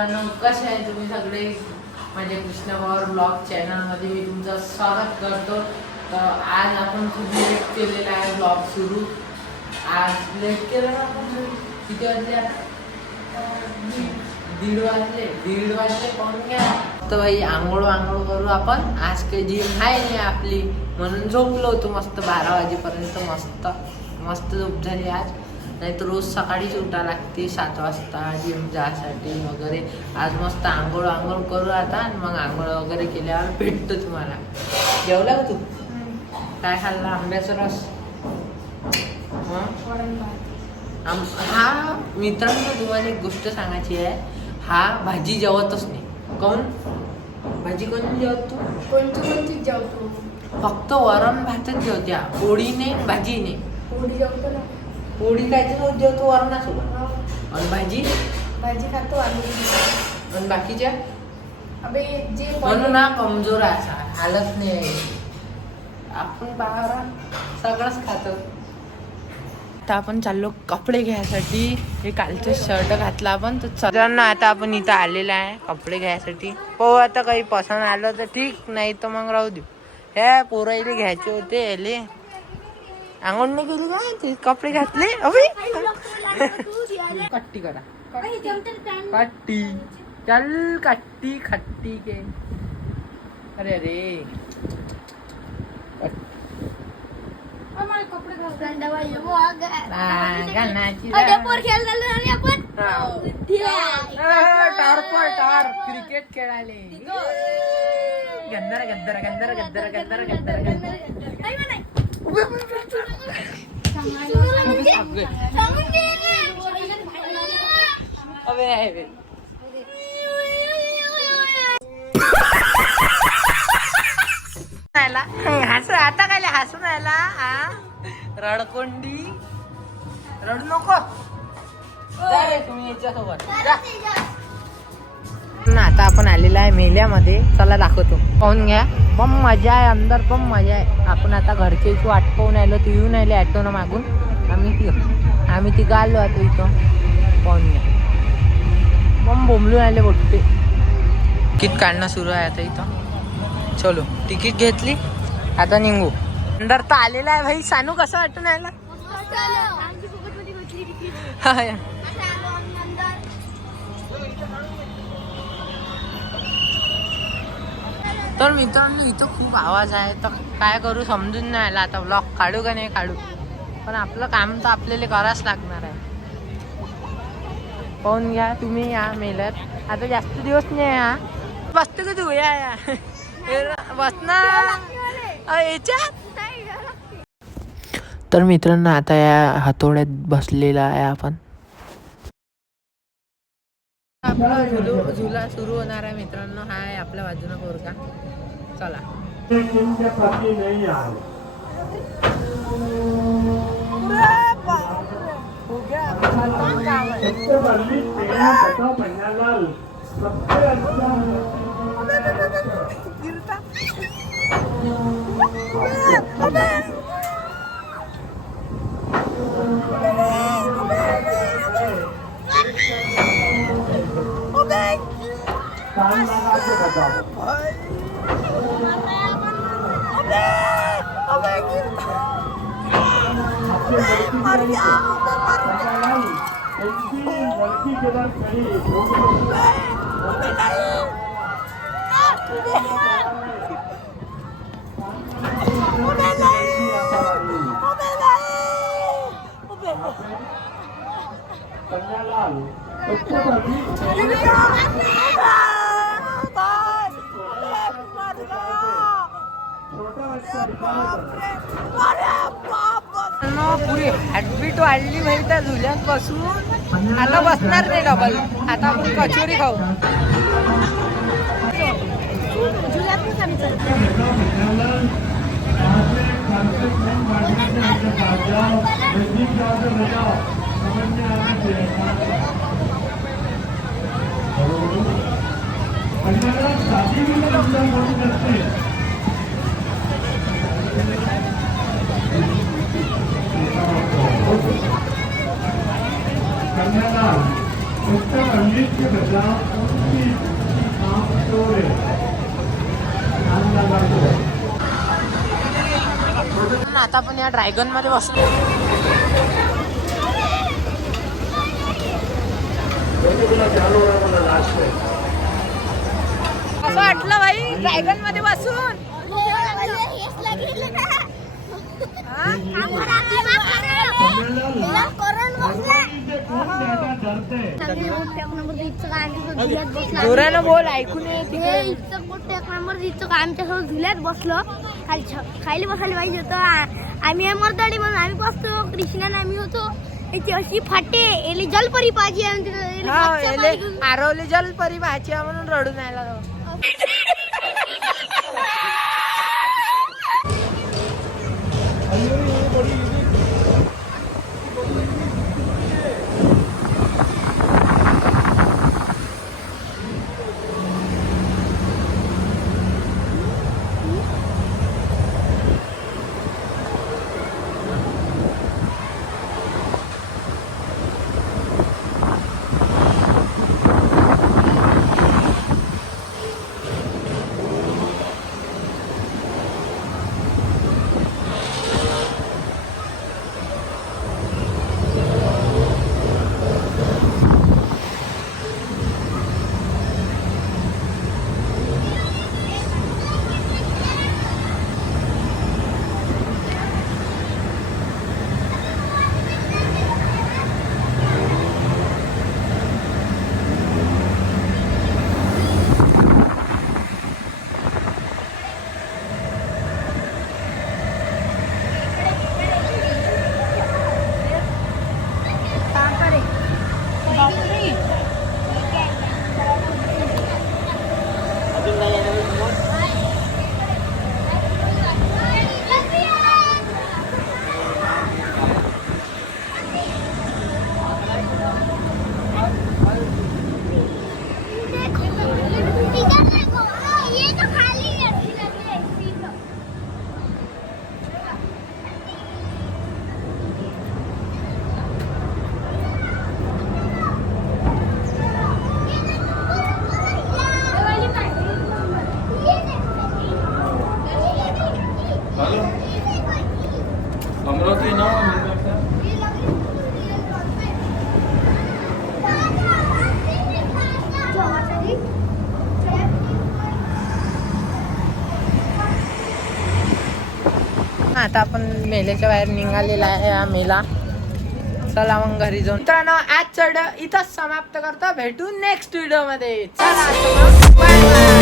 मित्रांनो, कसे आहे तुम्ही सगळे? माझ्या कृष्णभावर ब्लॉग चॅनलमध्ये मी तुमचं स्वागत करतो. तर आज आपण खूप लेट केलेला आहे ब्लॉग सुरू. आज लेट केलं ना आपण. किती वाजले आता? 1:30 वाजले पाहून घ्या. तर भाई आंघोळ करू आपण. आज काही जिम आहे नाही आपली, म्हणून झोपलो होतो मस्त 12 वाजेपर्यंत. मस्त झोप झाली आज. नाही तर रोज सकाळीच उठा लागते 7 वाजता जिम जायसाठी वगैरे. आज मस्त आंघोळ करू आता, आणि मग आंघोळ वगैरे केल्यावर भेटतो तुम्हाला. जेवला का तू? काय खाल्ला? आंब्याचा रस. हा मित्रांनो, तुम्हाला एक गोष्ट सांगायची आहे. हा भाजी जेवतच नाही. काऊन? भाजी कोणी जेवतो? कोणती जेवतो? फक्त वरण भातच जेवत्या, पोळीने भाजीने. पोळी जेवतो ना. पोळी काय जेवतो वरणासोबत. आणि भाजी खातो आलू. आणि बाकीच्या अबे जे म्हणून हा कमजोर आहे, असा हालत नाही. आपण बाहेर सगळंच खातो. आता आपण चाललो कपडे घ्यायसाठी. हे कालचं शर्ट घातला आपण. तर सगळ्यांना आता आपण इथं आलेला आहे कपडे घ्यायसाठी. हो, आता काही पसंत आलं तर ठीक, नाही तर मग राहू देऊ. हे पोराईले घ्यायचे होते. याले अंगण नाही गेली का, ते कपडे घातले. अभि कट्टी करा, कट्टी चल, कट्टी खट्टी के. अरे टार क्रिकेट खेळाले. गद्दर हसू आता काय हसून आला. रडकोंडी रडू नको. तुम्ही याच्यासोबत आता आपण आलेला आहे मेल्यामध्ये. चला दाखवतो, पाहून घ्या. पण मजा आहे, अंदर पण मजा आहे. आपण आता घरचे इथं वाट पाहून आलो. तू येऊन आले ॲटोनं मागून. आम्ही तिघं आलो आता इथं. पाहून घ्या, मग बोंबलून आले बोटते. तिकीट काढणं सुरू आहे आता इथं. चलो, तिकीट घेतली, आता निघू. अंदर तर आलेला आहे भाई. सानू कसं वाटून आला? तर मित्रांनो, इथं खूप आवाज आहे. तर काय करू समजून नाही आला. आता ब्लॉग काढू का नाही काढू, पण आपलं काम तर आपल्याला करावंच लागणार आहे. पाहून घ्या तुम्ही या मेल्यात. आता जास्त दिवस नाही या. बसतो का तू? या बसणार याच्यात. तर मित्रांनो, आता या हातोड्यात बसलेला आहे आपण. आपला झुला सुरू होणार आहे मित्रांनो. हा आहे आपल्या बाजूला पोरगा. चला. पुरी हॅटबीट वाढली माहिती त्या झुल्यात बसून. आता बसणार नाही डबल. आता आपण कचोरी खाऊ. आता आपण या ड्रॅगन मध्ये बसलो. असं वाटलं भाई ड्रॅगन मध्ये बसून. जोरानं बोल, ऐकून आमच्यासोबत झुल्यात बसलो. खाली बसायला पाहिजे होतं. आम्ही मर्दाडी म्हणून आम्ही बसतो. कृष्णाने आम्ही होतो. याची अशी फाटे एली जलपरी पाहिजे. आरवली जलपरी भाची म्हणून रडून यायला. अमरावती नाव आता आपण मेल्याच्या बाहेर निघालेला आहे या मेला. चला मग घरी जाऊन. मित्रांनो आजचा व्हिडिओ इथंच समाप्त करतो. भेटू नेक्स्ट व्हिडिओ मध्ये. चला बाय बाय.